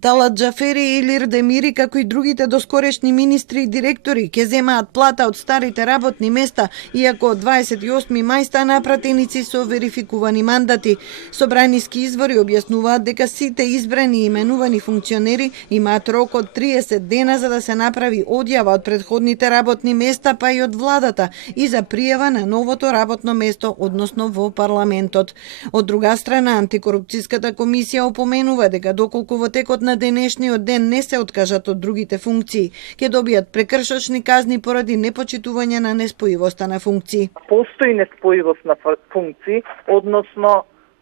Талат Џафери и Илир Демири, како и другите доскорешни министри и директори, ќе земаат плата од старите работни места, иако од 28 мај стана пратеници со верификувани мандати. Собраниски извори објаснуваат дека сите избрани и именувани функционери имаат рок од 30 дена за да се направи одјава од претходните работни места, па и од владата, и за пријава на новото работно место, односно во парламентот. Од друга страна, антикорупцијската комисија опоменува дека доколку во текот на денешниот ден не се откажат од другите функции, ќе добијат прекршочни казни поради непочитување на неспојивоста на функции. Постои неспојивост на функции, односно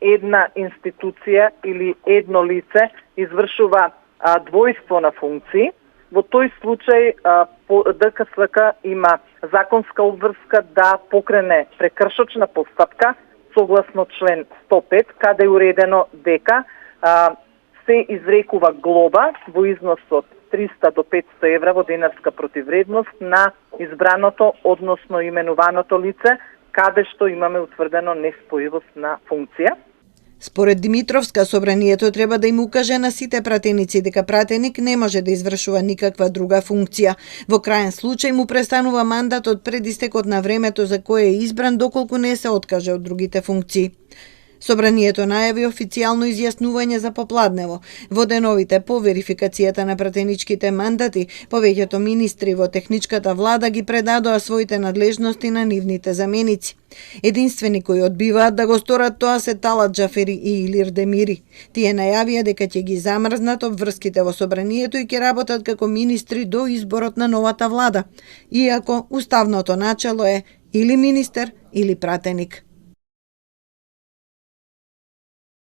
една институција или едно лице извршува двојство на функции. Во тој случај ДКСК има законска обврска да покрене прекршочна постапка согласно член 105, каде е уредено дека се изрекува глоба во износ од 300 до 500 евра во денарска противредност на избраното, односно именуваното лице, каде што имаме утврдено неспојивост на функција. Според Димитровска, собранието треба да им укаже на сите пратеници дека пратеник не може да извршува никаква друга функција. Во крајен случај му престанува мандатот пред истекот на времето за кое е избран, доколку не се откаже од другите функции. Собранието најави официјално изјаснување за попладнево. Во деновите по верификацијата на пратеничките мандати, повеќето министри во техничката влада ги предадоа своите надлежности на нивните заменици. Единствени кои одбиваат да го сторат тоа се Талат Џафери и Илир Демири. Тие најавија дека ќе ги замрзнат обврските во собранието и ќе работат како министри до изборот на новата влада, иако уставното начело е или министер или пратеник.